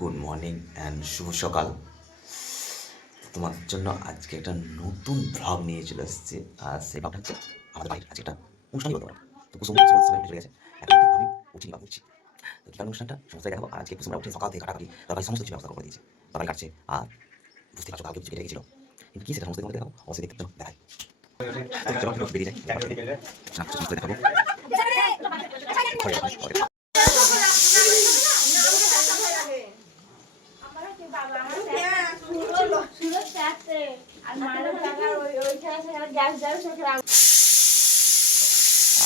Good morning and শুভ সকাল। তোমাদের জন্য আজকে একটা নতুন ব্লগ নিয়ে চলে এসেছি। আর সেই ব্লগটা হচ্ছে আমাদের বাড়ির আজকে একটা অনুষ্ঠানই বলতে পারো। তো কুসুম সবাই উঠে গেছে, এখন থেকে আমি উঠিনি বা উঠছি। তো কী অনুষ্ঠানটা সমস্ত দেখাবো। আর আজকে কুসুমরা উঠে সকাল থেকে কাটাকাটি তরকারি সমস্ত কিছু ব্যবস্থা করে দিয়েছে। তরকারি কাটছে আর বুঝতে পারছো কালকে কিছু কেটে গেছিলো, কিন্তু কী সেটা সমস্ত তোমাদের দেখাবো। অবশ্যই দেখতে দেখাই। চলো বেরিয়ে যাই, সমস্ত দেখাবো।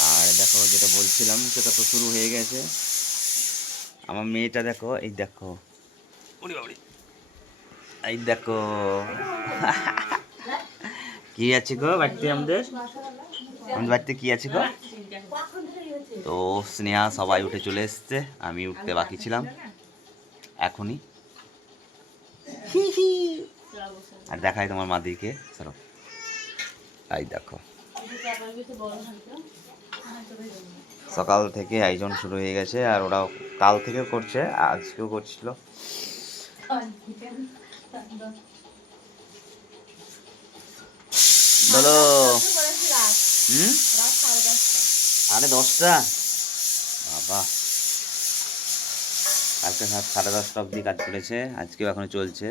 আর দেখো যেটা বলছিলাম সেটা তো শুরু হয়ে গেছে। আমার মেয়েটা দেখো, এই দেখো, এই দেখো কি আছে গো বাড়িতে, আমাদের বাড়িতে কি আছে গো। তো স্নেহা সবাই উঠে চলে এসছে, আমি উঠতে বাকি ছিলাম এখনই। আর দেখাই তোমার মাদিকে, চলো এই দেখো সকাল থেকে আয়োজন শুরু হয়ে গেছে। আর ওরা কাল থেকে করছে, আজকেও করছিল। বলো। 10:30 বাবা, কালকে 10:30 অবধি কাজ করেছে, আজকেও এখনো চলছে।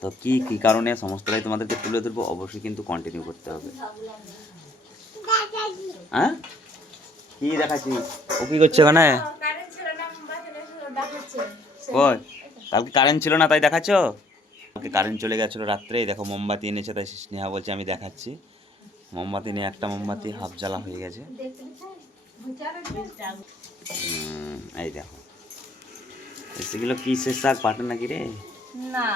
তো কি কি কারণে সমস্তটাই তোমাদেরকে তুলে ধরবো, অবশ্যই কিন্তু কন্টিনিউ করতে হবে। হ্যাঁ কি দেখাচ্ছি, ও কি করছে ওখানে? কই কালকে কারেন্ট ছিল না তাই দেখাচ্ছ? কালকে কারেন্ট চলে গেছিলো রাত্রে, দেখো মোমবাতি এনেছে, তাই স্নেহা বলছে আমি দেখাচ্ছি। মোমবাতি নিয়ে একটা মোমবাতি হাফ জ্বালা হয়ে গেছে। এই দেখো এগুলো কিসের শাক, পাটা নাকি রে? না,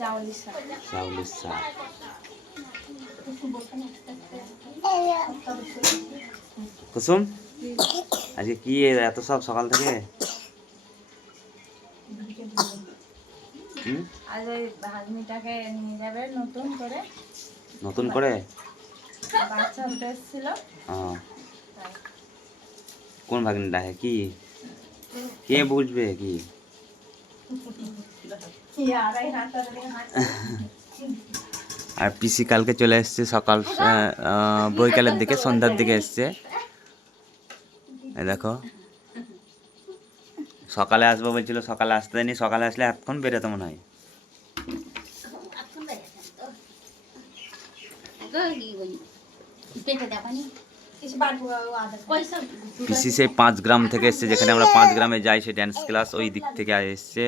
চাউলের শাক। চাউলের শাক। কুসুম আজকে কি এত সব সকাল থেকে? আজ ওই ভাগ্নিটাকে নিয়ে যাবে নতুন করে। নতুন করে বাচ্চা উঠে এসেছিল। কোন ভাগ্নিটা? কি কে বুঝবে কি? আর পিসি কালকে চলে এসছে সকাল বৈকালের দিকে, সন্ধ্যার দিকে এসছে। দেখো সকালে আসবো বলছিল, সকালে আসতে দেয়নি। সকালে আসলে এতক্ষণ বেরোতো মনে হয়। পিসি সেই 5 গ্রাম থেকে এসছে, যেখানে আমরা 5 গ্রামে যাই, সে ড্যান্স ক্লাস ওই দিক থেকে এসছে।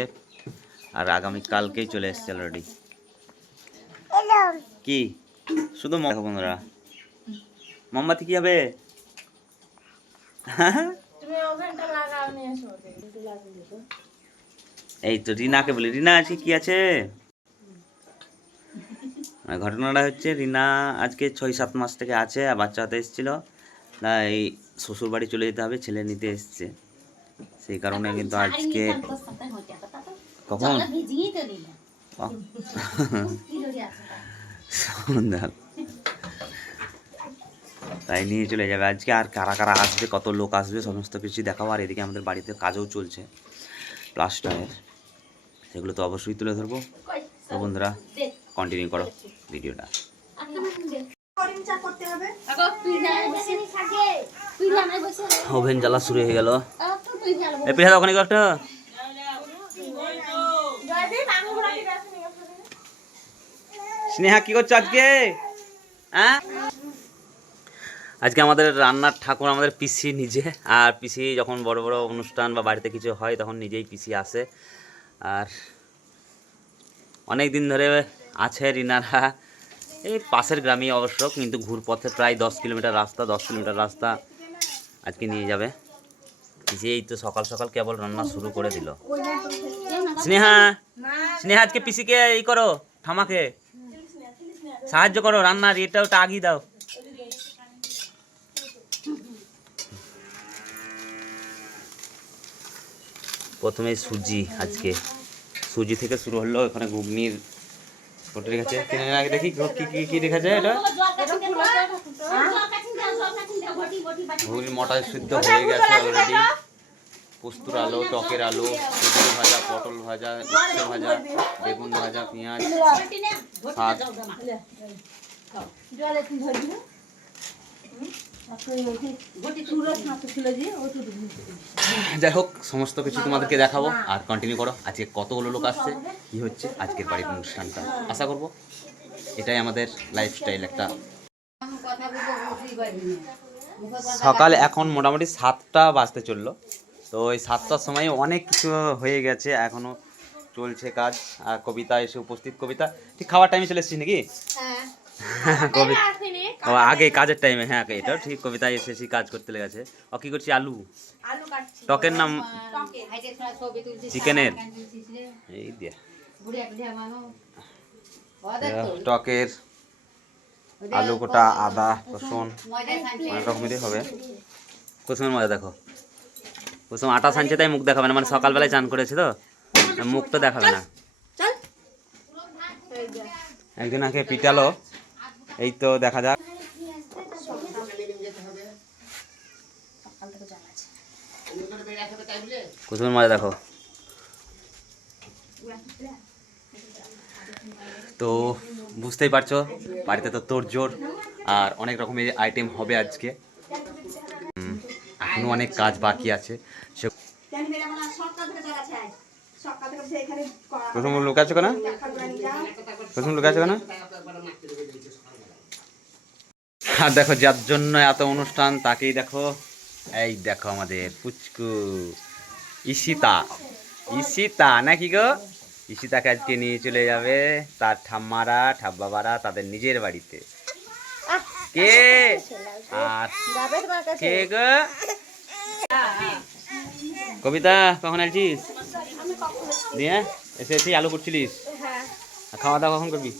আর আগামী কালকেই চলে এসছে অলরেডি। কি শুধু দেখো বন্ধুরা, মোমবাতি কি হবে? এই তো রিনাকে বলি, রিনা আজকে কি আছে? ঘটনাটা হচ্ছে রিনা আজকে 6-7 মাস থেকে আছে, আর বাচ্চা হতে এসেছিল, তাই শ্বশুর বাড়ি চলে যেতে হবে, ছেলে নিতে এসছে। সেই কারণে কিন্তু আজকে কখন সন্ধ্যা তাই নিয়ে চলে যাবে আজকে। আর কারা কারা আসবে, কত লোক আসবে, সমস্ত কিছু দেখাবো। আর এদিকে আমাদের বাড়িতে কাজও চলছে প্লাস্টারের, সেগুলো তো অবশ্যই তুলে ধরবো। তো বন্ধুরা কন্টিনিউ করো ভিডিওটা। ওভেন জ্বালা শুরু হয়ে গেল। পিঠা দাও ওখানে একটা। স্নেহা কি করছো আজকে? হ্যাঁ আজকে আমাদের রান্নার ঠাকুর আমাদের পিসি নিজে। আর পিসি যখন বড় বড় অনুষ্ঠান বা বাড়িতে কিছু হয় তখন নিজেই পিসি আসে। আর অনেক দিন ধরে আছে রিনারা এই পাশের গ্রামে অবশ্য, কিন্তু ঘুরপথে প্রায় 10 কিলোমিটার রাস্তা, 10 কিলোমিটার রাস্তা আজকে নিয়ে যাবে। পিসি এই তো সকাল সকাল কেবল রান্না শুরু করে দিল। স্নেহা স্নেহা আজকে পিসিকে এই করো, ঠামাকে সাহায্য করো রান্নার, এটা ওটা আগিয়ে দাও। প্রথমে সুজি, আজকে সুজি থেকে শুরু হলো। এখানে ঘুগনির ঘটির কাছে কিনে আগে দেখি কি কি কি রেখেছে এটা। ঘুগনি মটর সিদ্ধ হয়ে গেছে অলরেডি। পোস্তুর আলু, টকের আলু, বেগুন ভাজা, পটল ভাজা, উচ্ছে ভাজা, বেগুন ভাজা, পেঁয়াজ, শাক। যাই হোক, সমস্ত কিছু তোমাদেরকে দেখাবো আর কন্টিনিউ করো। আজকে কতগুলো লোক আসছে, কি হচ্ছে আজকের বাড়ির অনুষ্ঠানটা, আশা করবো এটাই আমাদের লাইফস্টাইল একটা। সকাল এখন মোটামুটি 7টা বাজতে চললো, তো ওই 7টার সময় অনেক কিছু হয়ে গেছে, এখনও চলছে কাজ। আর কবিতা এসে উপস্থিত। কবিতা ঠিক খাওয়ার টাইমে চলে এসেছিস নাকি? কবিতা ও আগে কাজের টাইমে, হ্যাঁ এটাও ঠিক। কবিতা এসেছি কাজ করতে লেগেছে। ও কি করছি? আলু টকের নাম চিকেনের এই দিয়ে টকের আলু কোটা, আদা রসুন, অনেক রকমেরই হবে। কুসুমের মজা দেখো, কুসুম আটা ছানছে তাই মুখ দেখাবে না, মানে সকালবেলায় চান করেছে তো মুখ তো দেখাবে না। একদিন আগে পিটালো, এই তো দেখা যাক। কুসুমের মজা দেখো। তো বুঝতেই পারছো বাড়িতে তো তোড়জোড় আর অনেক রকমের আইটেম হবে আজকে। এখনো অনেক কাজ বাকি আছে। প্রথম লুকাচ্ছ কেন? প্রথম লুকাচ্ছ কেন? আর দেখো যার জন্য এত অনুষ্ঠান তাকেই দেখো। এই দেখো আমাদের পুচকু ঈশিতা। ঈশিতা নাকি গো? ঈশিতাকে আজকে নিয়ে চলে যাবে তার ঠাম্মারা ঠাব্বাবারা তাদের নিজের বাড়িতে। কে আর কে গো? কবিতা কখন আসছিস? দিয়ে এসে আলু করছিলিস? খাওয়া দাওয়া কখন করবি?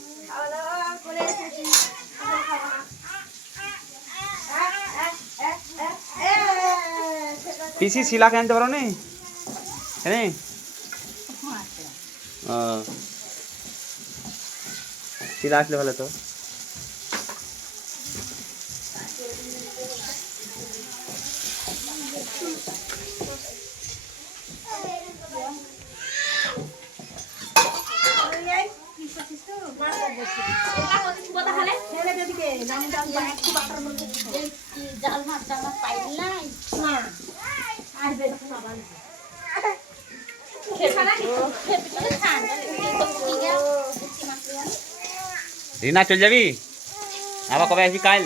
পিসি শিলাকে আনতে পারো নি? হ্যাঁ শিলা আসলে ভালো তো। রিনা চল যাবি আবার? কবে আসবি? কাল?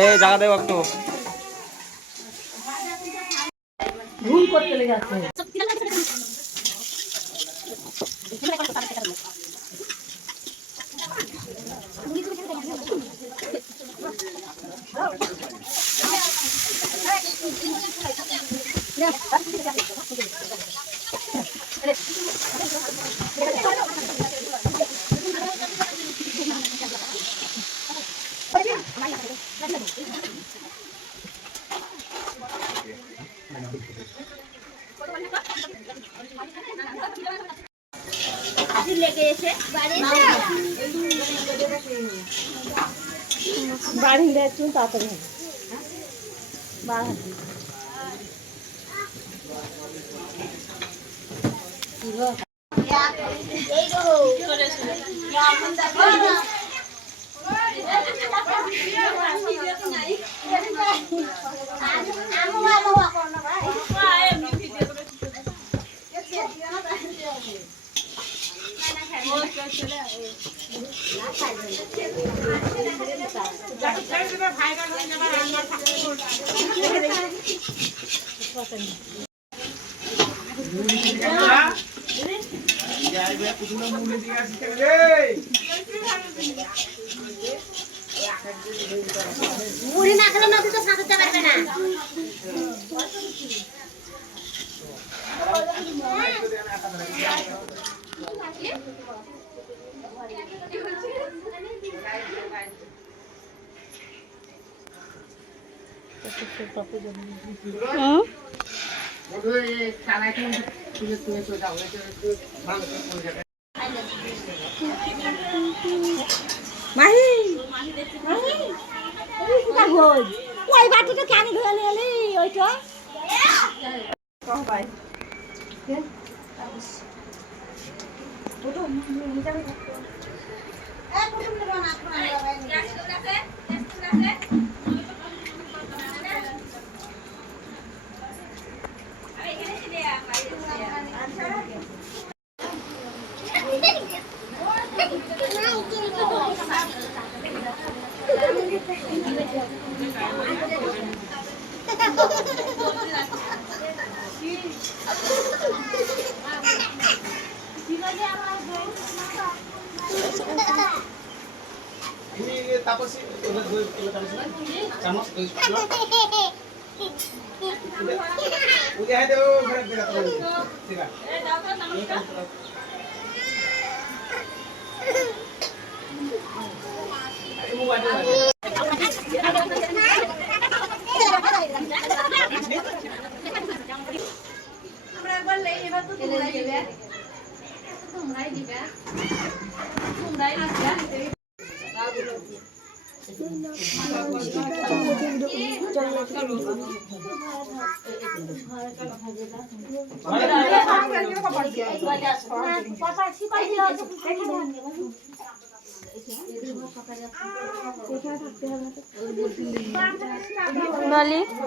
এ জায়গা দেবো একটু। ঘুম করতে লেগে আছে। বাড়ি একটু তাড়াতাড়ি হবে। মুড়ি না খেলে নদী তো সাঁতারতে পারবে না। ওই বাটিটা কেন ধরে নিলি ওইটা ini tapos sih udah gue kilo kali sih sama udah ada berat berat tidak ibu ada আমরা একবার লেই এবার তো তোমরাই দিবে তোমরাই দিবে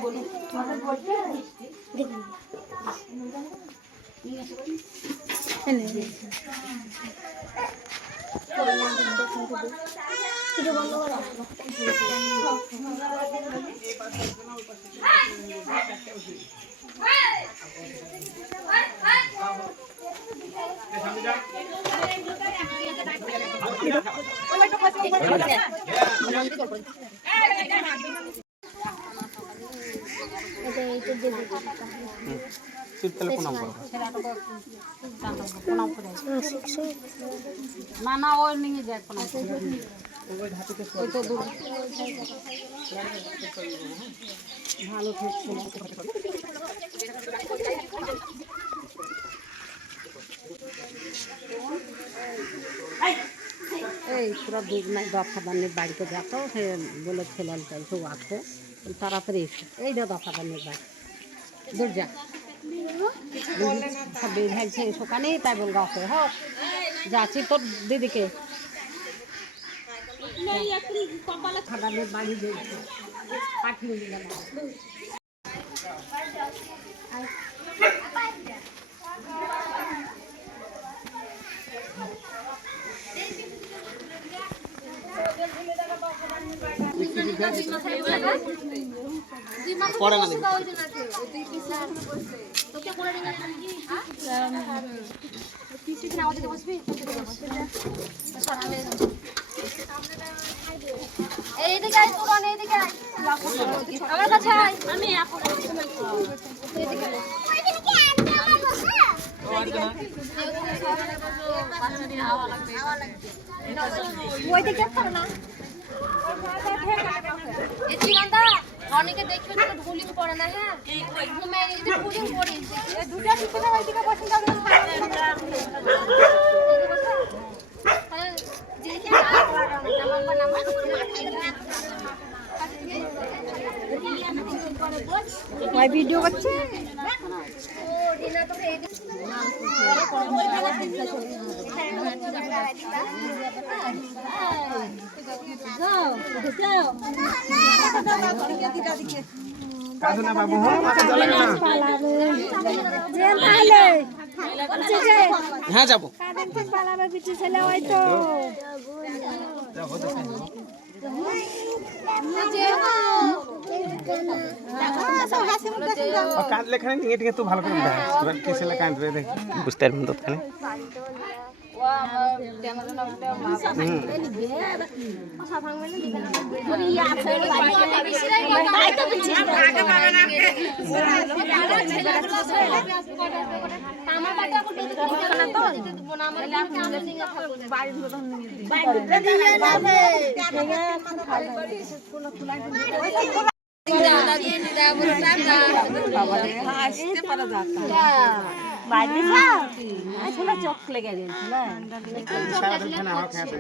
বলি না না ওই নিয়ে যায় কোন ওই তো দূর ভালো এই পুরো দুধ নাই দফাদানের বাড়িতে যাতো সে বলে ছেলে সব আছে তাড়াতাড়ি এসে এই দা দফাদানের বাড়ি দূর যা বের হয়েছে সেখানে তাই বল গাছে হোক যাচ্ছি তোর দিদিকে খাদানের বাড়ি দিয়েছে পাঠিয়ে দিলাম পড়ে না এইদিকে আয় পুরন এইদিকে আয় আমার কাছে আয় আমি ওইদিকে থাক না অনেকে দেখবে তো ঢুলি পড়ে না হ্যাঁ ঘুমে যদি ঢুলি পড়ি দুটো পিছনে ওইদিকে বসে যাবে ভিডিও করছে হ্যাঁ যাবো ছেলে হয়তো কাঁদলে খানে টিঙে টিঙে তুই ভালো করে এবার কি ছেলে কাঁদবে দেখ বুঝতে পারবেন তো খানে আমার চোখ লেগে গেছিল সারাদিন হাওয়া খেয়ে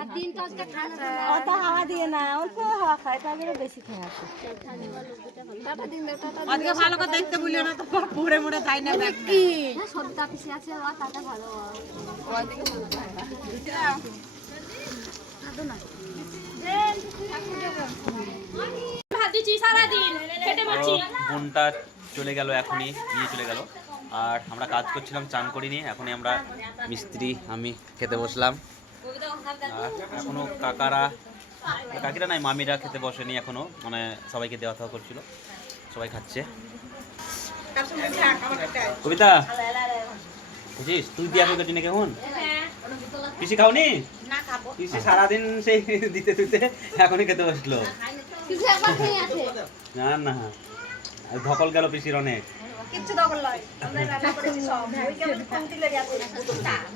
আর দিন তো আজকে ঠান্ডা অত হাওয়া দিয়ে না অল্প হাওয়া খায় তাদের বেশি খেয়ে আসে টাটা দিন দাও টাটা আজকে ভালো করে দেখতে বললো না তো পড়ে মরে তাই না না সবটা পিছে আছে আর টাটা ভালো ভাবছি সারা দিন খেতে পাচ্ছি বোনটা চলে গেল এখনই, নিয়ে চলে গেল। আর আমরা কাজ করছিলাম, চান করিনি, এখনই আমরা মিস্ত্রি আমি খেতে বসলাম। আর এখনো কাকিরা নাই, মামিরা খেতে বসেনি এখনো, মানে সবাইকে দেওয়া থাওয়া করছিল, সবাই খাচ্ছে। কবিতা বুঝিস তুই দিয়া করছি না কেমন পিসি খাওনি? পিসি সারাদিন সেই দিতে দিতে এখনই খেতে বসলো। কিছু একবার খেয়ে আছে না না ধকল গেল পিসির অনেক। কিচ্ছু দখল নয় আমরা রান্না করেছি সব ওই কেমন কমতি লেগে আছে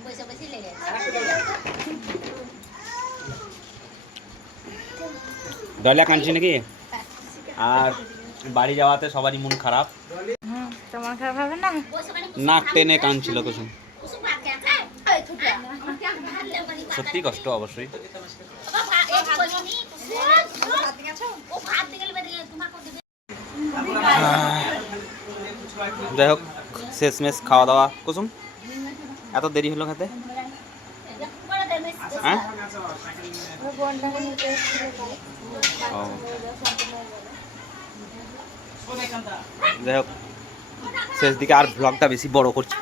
বসে বসে লেগে আছে দলিয়া কাঁদছি নাকি? আর বাড়ি যাওয়াতে সবারই মন খারাপ, তোমার খারাপ হবে না নাক টেনে কাঁদছিল কুসুম। কুসুম ভাত খেয়েছে এই থুটা সত্যি কষ্ট অবশ্যই। ও ভাত দিয়ে গেলে তোমার কত যাই হোক শেষমেশ খাওয়া দাওয়া। কুসুম এত দেরি হলো খেতে? হ্যাঁ ও। যাই হোক শেষ দিকে আর ব্লগটা বেশি বড় করছি,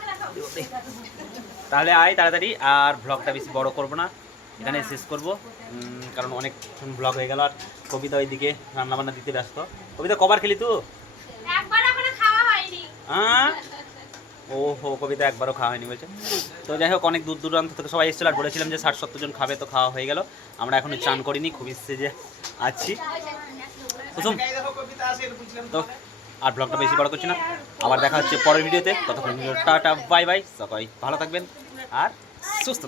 তাহলে আয় তাড়াতাড়ি। আর ব্লগটা বেশি বড় করব না, এখানে শেষ করব, কারণ অনেক ব্লগ হয়ে গেল। আর কবিতা ওইদিকে রান্নাবান্না দিতে ব্যস্ত। কবিতা কবার খেলি তুই? একবার এখনো খাওয়া হয়নি হ্যাঁ ও হো, কবিতা একবারও খাওয়া হয়নি বলছে। তো যাই হোক অনেক দূর দূরান্ত থেকে সবাই এসেছিল, আর বলেছিলাম যে 60-70 জন খাবে, তো খাওয়া হয়ে গেল। আমরা এখনো চান করিনি, খুবই সেজে আছি। কুসুম তো আর ব্লগটা বেশি বড় করছি না, আবার দেখা হচ্ছে পরের ভিডিওতে। ততক্ষণ টাটা বাই বাই, সবাই ভালো থাকবেন আর সুস্থ।